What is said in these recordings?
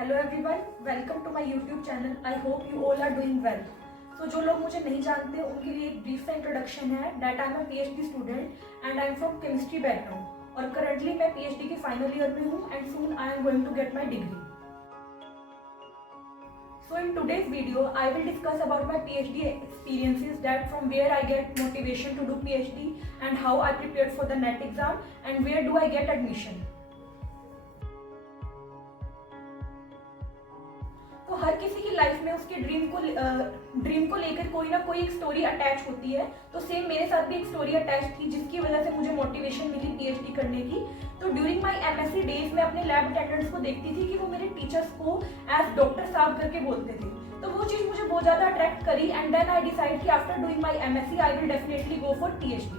Hello everyone, welcome to my YouTube channel. I hope you all are doing well. So जो लोग मुझे नहीं जानते उनके लिए एक ब्रीफ सा इंट्रोडक्शन है that I am a PhD student and I am from chemistry background और करंटली मैं पीएचडी के फाइनल ईयर में हूँ and soon I am going to get my degree. So in today's video, I will discuss about my PhD experiences, that from where I get motivation to do PhD and how I prepared for the NET exam and where do I get admission. तो हर किसी की life में उसके dream को लेकर कोई ना कोई एक स्टोरी अटैच होती है। तो सेम मेरे साथ भी एक स्टोरी अटैच थी जिसकी वजह से मुझे मोटिवेशन मिली पीएचडी करने की। तो ड्यूरिंग माय एमएससी डेज में अपने लैब अटेंडेंट्स को देखती थी कि वो मेरे टीचर्स को एज डॉक्टर साहब करके बोलते थे। तो वो चीज़ मुझे बहुत ज़्यादा अट्रैक्ट करी एंड देन आई डिसाइड कि after doing my MSc I will definitely go for PhD.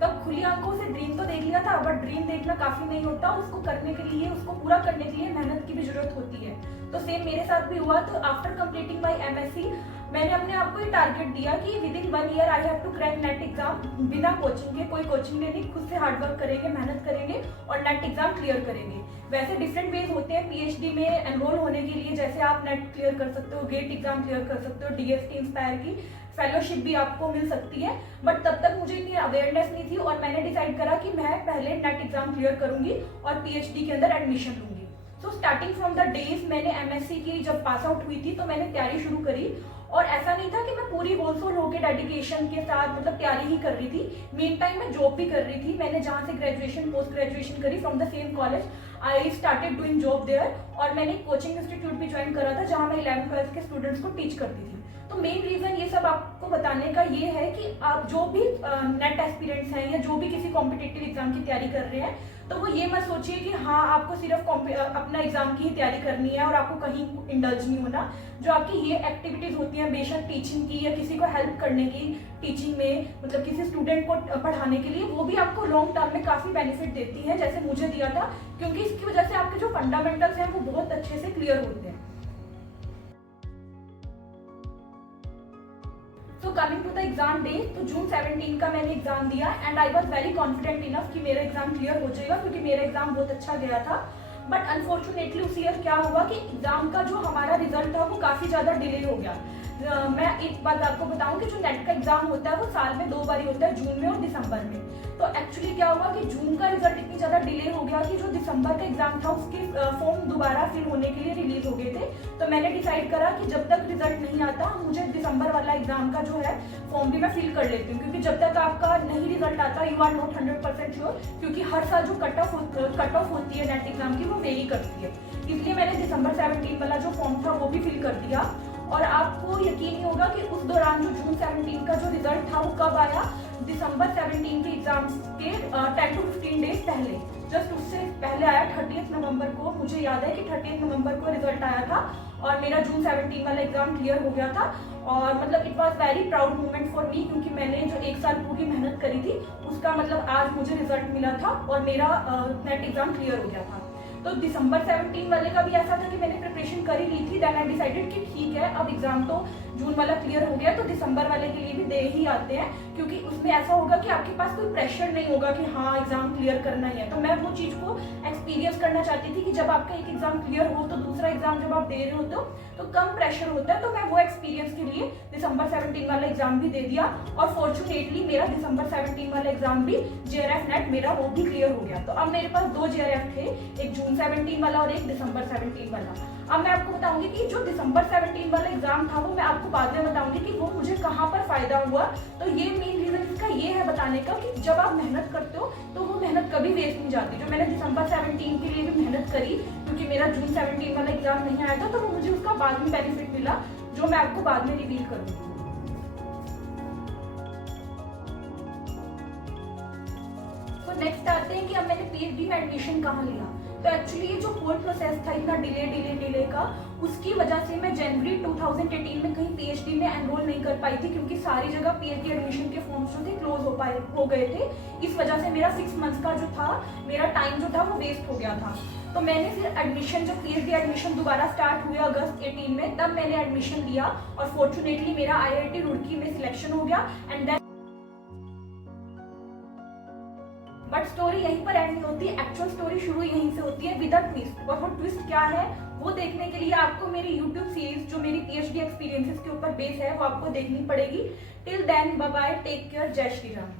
तब खुली आंखों से ड्रीम तो देख लिया था, बट ड्रीम देखना काफी नहीं होता, उसको करने के लिए, उसको पूरा करने के लिए मेहनत की भी जरूरत होती है। तो सेम मेरे साथ भी हुआ। तो आफ्टर कंप्लीटिंग माय एमएससी मैंने अपने आप को ये टारगेट दिया कि within 1 year I have to crack NET exam बिना कोचिंग के। कोई कोचिंग लेनी, खुद से हार्डवर्क करेंगे, मेहनत करेंगे और नेट एग्जाम क्लियर करेंगे। वैसे डिफरेंट वेज होते हैं पीएचडी में एनरोल होने के लिए, जैसे आप नेट क्लियर कर सकते हो, गेट एग्जाम क्लियर कर सकते हो, डीएसटी इंस्पायर की फेलोशिप भी आपको मिल सकती है। बट तब तक मुझे इतनी अवेयरनेस नहीं थी और मैंने डिसाइड करा कि मैं पहले नेट एग्जाम क्लियर करूंगी और पीएचडी के अंदर एडमिशन लूंगी। So starting from the days मैंने एमएससी की जब पास आउट हुई थी तो मैंने तैयारी शुरू करी। और ऐसा नहीं था कि मैं पूरी होलसेल होकर डेडिकेशन के साथ मतलब तैयारी ही कर रही थी, मेन टाइम मैं जॉब भी कर रही थी। मैंने जहाँ से ग्रेजुएशन पोस्ट ग्रेजुएशन करी from the same college, I started doing job there. और मैंने कोचिंग इंस्टीट्यूट भी ज्वाइन करा था जहाँ मैं 11th-12th के स्टूडेंट्स को टीच करती थी। तो मेन रीजन ये सब आपको बताने का ये है कि आप जो भी नेट एस्पिरेंट्स हैं या जो भी किसी कॉम्पिटिटिव एग्जाम की तैयारी कर रहे हैं तो वो ये मत सोचिए कि हाँ आपको सिर्फ अपना एग्जाम की ही तैयारी करनी है और आपको कहीं इंडल्ज नहीं होना। जो आपकी ये एक्टिविटीज होती हैं, बेशक टीचिंग की या किसी को हेल्प करने की टीचिंग में, मतलब किसी स्टूडेंट को पढ़ाने के लिए, वो भी आपको लॉन्ग टर्म में काफी बेनिफिट देती है, जैसे मुझे दिया था, क्योंकि इसकी वजह से आपके जो फंडामेंटल्स हैं वो बहुत अच्छे से क्लियर होते हैं। तो coming to the exam day, तो जून 17 का मैंने एग्जाम दिया and I was very confident enough कि मेरा एग्जाम क्लियर हो जाएगा, क्योंकि मेरा एग्जाम बहुत अच्छा गया था। बट अनफॉर्चुनेटली उस ईयर क्या हुआ कि एग्जाम का जो हमारा रिजल्ट था वो काफी ज्यादा डिले हो गया। मैं एक बात आपको बताऊं कि जो नेट का एग्जाम होता है वो साल में 2 बार ही होता है, जून में और दिसंबर में। तो एक्चुअली क्या हुआ कि जून का रिजल्ट इतनी ज्यादा डिले हो गया कि जो दिसंबर का एग्जाम था उसके फॉर्म दोबारा फिल होने के लिए रिलीज हो गए थे। तो मैंने डिसाइड करा कि जब तक रिजल्ट नहीं आता मुझे दिसंबर वाला एग्जाम का जो है फॉर्म भी मैं फिल कर लेती हूँ, क्योंकि जब तक आपका नहीं रिजल्ट आता यू आर नॉट 100% श्योर, क्योंकि हर साल जो कट ऑफ होती है नेट एग्जाम की वो वेरी करती है। इसलिए मैंने दिसंबर 17 वाला जो फॉर्म था वो भी फिल कर दिया। और आपको यकीन नहीं होगा कि उस दौरान जो जून 17 का जो रिजल्ट था वो कब आया, दिसंबर 17 के एग्जाम के 10 to 15 डेज पहले, जस्ट उससे पहले आया। 30 नवंबर को, मुझे याद है कि 30 नवंबर को रिजल्ट आया था और मेरा जून 17 वाला एग्जाम क्लियर हो गया था। और मतलब it was very proud moment for me, क्योंकि मैंने जो 1 साल पूरी मेहनत करी थी उसका मतलब आज मुझे रिजल्ट मिला था और मेरा नेट एग्जाम क्लियर हो गया था। तो दिसंबर 17 वाले का भी ऐसा था कि मैंने प्रिपरेशन कर ही ली थी। देन आई डिसाइडेड कि ठीक है, अब एग्जाम तो जून वाला क्लियर हो गया तो दिसंबर वाले के लिए भी दे ही आते हैं, क्योंकि उसमें ऐसा होगा कि आपके पास कोई प्रेशर नहीं होगा कि हाँ एग्जाम क्लियर करना ही है। तो मैं वो चीज़ को एक्सपीरियंस करना चाहती थी कि जब आपका एक एग्जाम क्लियर हो तो दूसरा एग्जाम जब आप दे रहे होते हो तो कम प्रेशर होता है। तो मैं वो एक्सपीरियंस के लिए दिसंबर 17 वाला एग्जाम भी दे दिया और फॉर्चुनेटली मेरा दिसंबर 17 वाला एग्जाम भी जेआरएफ नेट मेरा वो भी क्लियर हो गया। तो अब मेरे पास 2 जेआरएफ थे, एक जून 17 वाला और एक दिसंबर 17 वाला। अब मैं आपको बताऊंगी कि जो दिसंबर 17 वाला एग्जाम था वो मैं आपको बाद में बताऊंगी कि वो मुझे कहाँ पर फायदा हुआ। तो ये मेन रीजन इसका ये है बताने का कि जब आप मेहनत करते हो तो वो मेहनत कभी वेस्ट नहीं जाती। जो मैंने दिसंबर 17 के लिए भी मेहनत करी, क्योंकि मेरा जून 17 वाला एग्जाम नहीं आया था, तो वो मुझे उसका बाद में बेनिफिट मिला, जो मैं आपको बाद में रिवील करूंगी। तो नेक्स्ट आते हैं कि अब मैंने पीएचडी में एडमिशन कहाँ लिया। तो एक्चुअली ये जो होल प्रोसेस था इतना डिले का, उसकी वजह से मैं जनवरी 2018 में कहीं पीएचडी में एनरोल नहीं कर पाई थी, क्योंकि सारी जगह पीएचडी एडमिशन के फॉर्म्स जो थे क्लोज हो गए थे। इस वजह से मेरा 6 मंथ्स का जो था मेरा टाइम जो था वो वेस्ट हो गया था। तो मैंने फिर एडमिशन, जब पीएचडी एडमिशन दोबारा स्टार्ट हुए अगस्त 18 में, तब मैंने एडमिशन लिया और फॉर्चुनेटली मेरा आईआईटी रुड़की में सिलेक्शन हो गया। एंड देन बट स्टोरी यहीं पर एंड नहीं होती, एक्चुअल स्टोरी शुरू यहीं से होती है विद अ ट्विस्ट। और वो ट्विस्ट क्या है वो देखने के लिए आपको मेरी यूट्यूब सीरीज जो मेरी पीएचडी एक्सपीरियंसेस के ऊपर बेस है वो आपको देखनी पड़ेगी। Till then bye bye, take care, Jai Shri Ram.